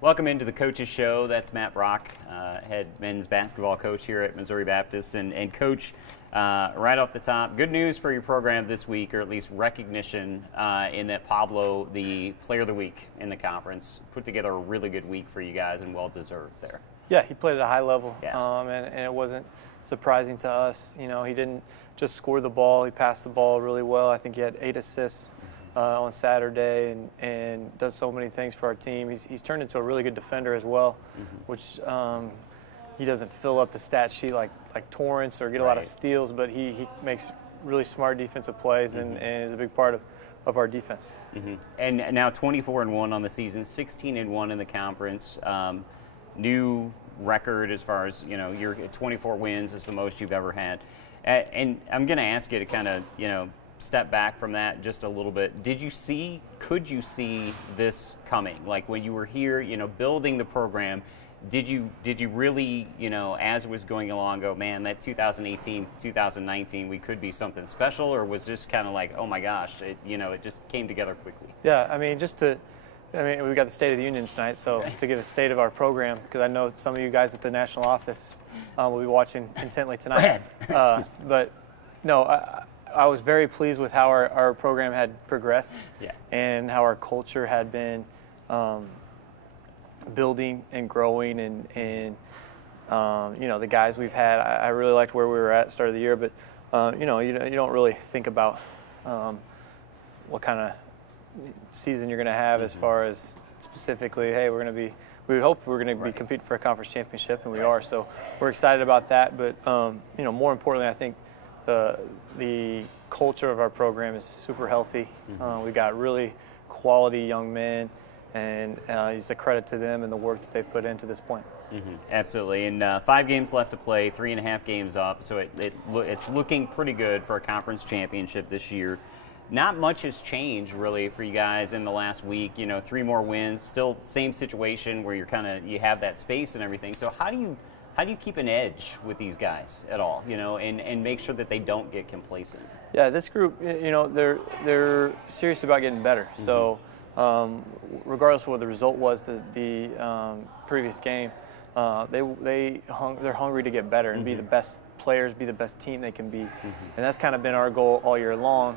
Welcome into the Coaches Show. That's Matt Brock, head men's basketball coach here at Missouri Baptist. And Coach, right off the top, good news for your program this week, or at least recognition in that Pablo, the Player of the Week in the conference, put together a really good week for you guys and well-deserved there. Yeah, he played at a high level, yeah. And it wasn't surprising to us. You know, he didn't just score the ball, he passed the ball really well. I think he had 8 assists. On Saturday and does so many things for our team. He's turned into a really good defender as well, which he doesn't fill up the stat sheet like Torrance or get a lot of steals, but he makes really smart defensive plays and is a big part of our defense. And now 24-1 on the season, 16-1 in the conference. New record as far as, your 24 wins is the most you've ever had. And I'm going to ask you to kind of, step back from that just a little bit. Could you see this coming? Like when you were here, building the program, did you really, as it was going along, go, man, that 2018, 2019, we could be something special, or was this kind of like, oh my gosh, it just came together quickly? Yeah, I mean, we got the State of the Union tonight, so to give a state of our program, because I know some of you guys at the national office will be watching intently tonight. But no, I was very pleased with how our program had progressed and how our culture had been building and growing and the guys we've had. I really liked where we were at the start of the year, but you don't really think about what kind of season you're going to have as far as specifically, hey, we hope we're going to be competing for a conference championship, and we are. So we're excited about that. But more importantly, I think the culture of our program is super healthy. We got really quality young men, and it's a credit to them and the work that they've put into this point. Absolutely. And 5 games left to play, 3.5 games up, so it's looking pretty good for a conference championship this year. Not much has changed really for you guys in the last week. 3 more wins, still same situation where you have that space and everything. So how do you keep an edge with these guys at all, and make sure that they don't get complacent? Yeah, this group, they're serious about getting better. So regardless of what the result was the previous game, they're hungry to get better and be the best players, be the best team they can be. And that's kind of been our goal all year long.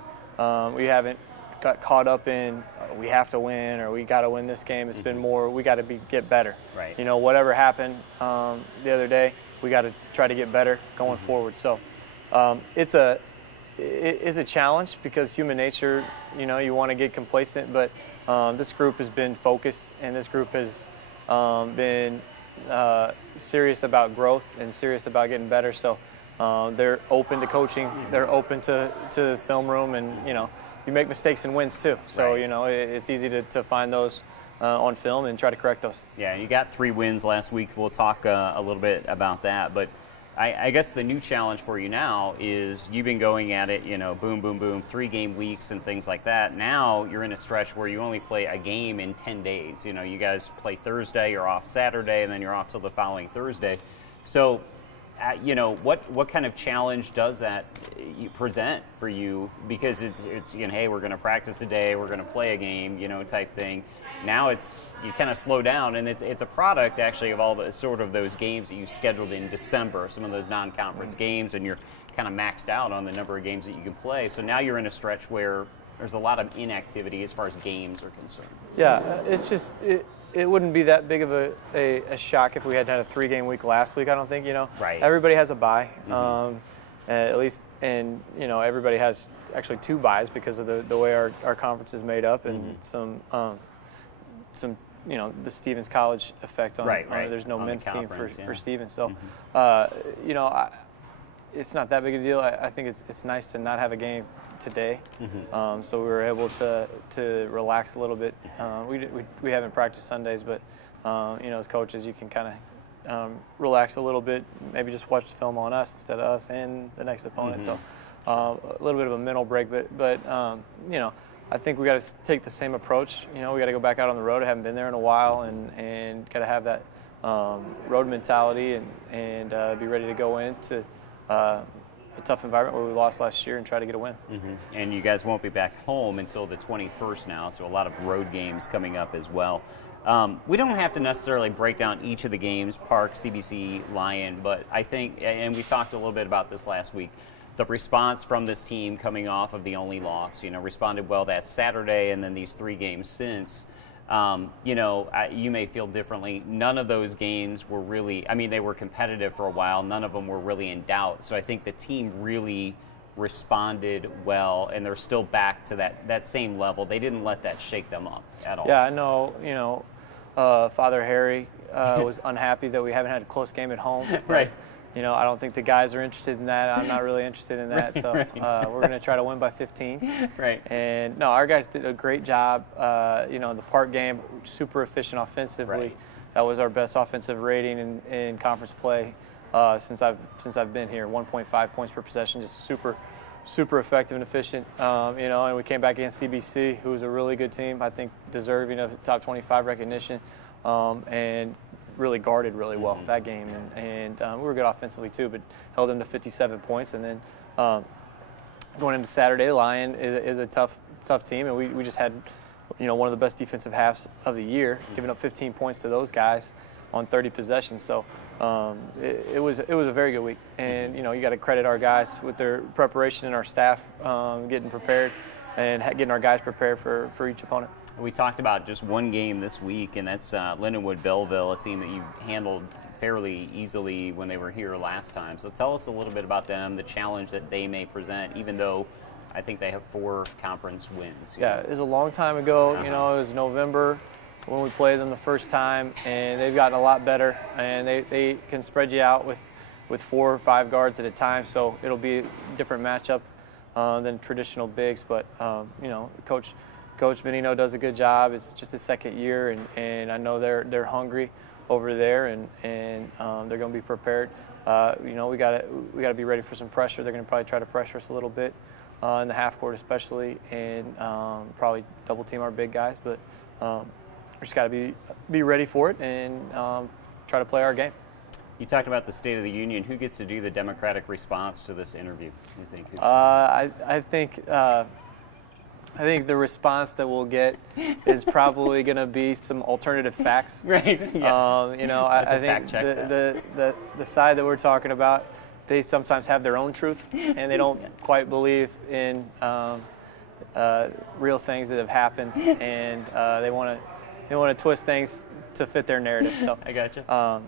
We haven't got caught up in we have to win or we got to win this game. It's been more we got to get better. Right. Whatever happened the other day, we got to try to get better going forward. So it's a challenge because human nature, you want to get complacent, but this group has been focused and this group has been serious about growth and serious about getting better. So they're open to coaching. They're open to the film room, and you make mistakes and wins too. So it's easy to find those on film and try to correct those. Yeah, you got 3 wins last week. We'll talk a little bit about that, but I guess the new challenge for you now is you've been going at it, boom, boom, boom, 3-game weeks and things like that. Now you're in a stretch where you only play a game in 10 days. You guys play Thursday, you're off Saturday, and then you're off till the following Thursday. So, what kind of challenge does that present for you? Because it's hey, we're going to practice a day, we're going to play a game, type thing. Now you kind of slow down, and it's a product actually of all the sort of those games that you scheduled in December, some of those non-conference games, and you're kind of maxed out on the number of games that you can play. So now you're in a stretch where there's a lot of inactivity as far as games are concerned. Yeah, it's just it wouldn't be that big of a shock if we had a 3-game week last week. I don't think Right. Everybody has a bye, at least, and everybody has actually 2 byes because of the way our conference is made up, and some the Stevens College effect on there's no men's team for Stevens. So it's not that big a deal. I think it's nice to not have a game today, so we were able to relax a little bit. We haven't practiced Sundays, but as coaches you can kind of relax a little bit, maybe just watch the film on us instead of us and the next opponent. So a little bit of a mental break, but I think we got to take the same approach. We got to go back out on the road. I haven't been there in a while, and got to have that road mentality and be ready to go into a tough environment where we lost last year and try to get a win. And you guys won't be back home until the 21st now, so a lot of road games coming up as well. We don't have to necessarily break down each of the games, Park, CBC, Lion, but I think, and we talked a little bit about this last week, the response from this team coming off of the only loss, responded well that Saturday and then these 3 games since. You may feel differently. None of those games were really, they were competitive for a while. None of them were really in doubt. So I think the team really responded well, and they're still back to that same level. They didn't let that shake them up at all. Yeah, I know, Father Harry was unhappy that we haven't had a close game at home. Right. I don't think the guys are interested in that. I'm not really interested in that. Right, so right. We're going to try to win by 15. Right. And no, our guys did a great job. The Park game, super efficient offensively. Right. That was our best offensive rating in conference play since I've been here. 1.5 points per possession, just super effective and efficient. And we came back against CBC, who was a really good team. I think deserving of top 25 recognition, and really guarded really well that game. And we were good offensively too, but held them to 57 points. And then going into Saturday, Lion is a tough team, and we just had one of the best defensive halves of the year, giving up 15 points to those guys on 30 possessions. So it was a very good week, and you got to credit our guys with their preparation and our staff getting prepared and getting our guys prepared for each opponent. We talked about just one game this week, and that's Lindenwood Belleville, a team that you handled fairly easily when they were here last time. So tell us a little bit about them, the challenge that they may present, even though I think they have 4 conference wins. Yeah, it was a long time ago. It was November when we played them the first time, and they've gotten a lot better, and they can spread you out with 4 or 5 guards at a time, so it'll be a different matchup than traditional bigs. But Coach Benino does a good job. It's just his second year, and I know they're hungry over there, and they're going to be prepared. We gotta be ready for some pressure. They're going to probably try to pressure us a little bit in the half court, especially, and probably double team our big guys. But we just got to be ready for it and try to play our game. You talked about the State of the Union. Who gets to do the Democratic response to this interview, you think? I think the response that we'll get is probably going to be some alternative facts. Right. Yeah. I think the side that we're talking about, they sometimes have their own truth, and they don't quite believe in real things that have happened, and they want to twist things to fit their narrative. So I gotcha.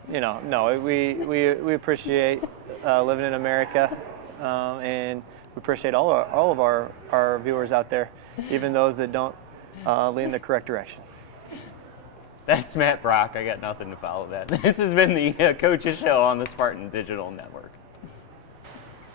No, we appreciate living in America, and we appreciate all of our viewers out there, even those that don't lean the correct direction. That's Matt Brock. I got nothing to follow that. This has been the Coaches Show on the Spartan Digital Network.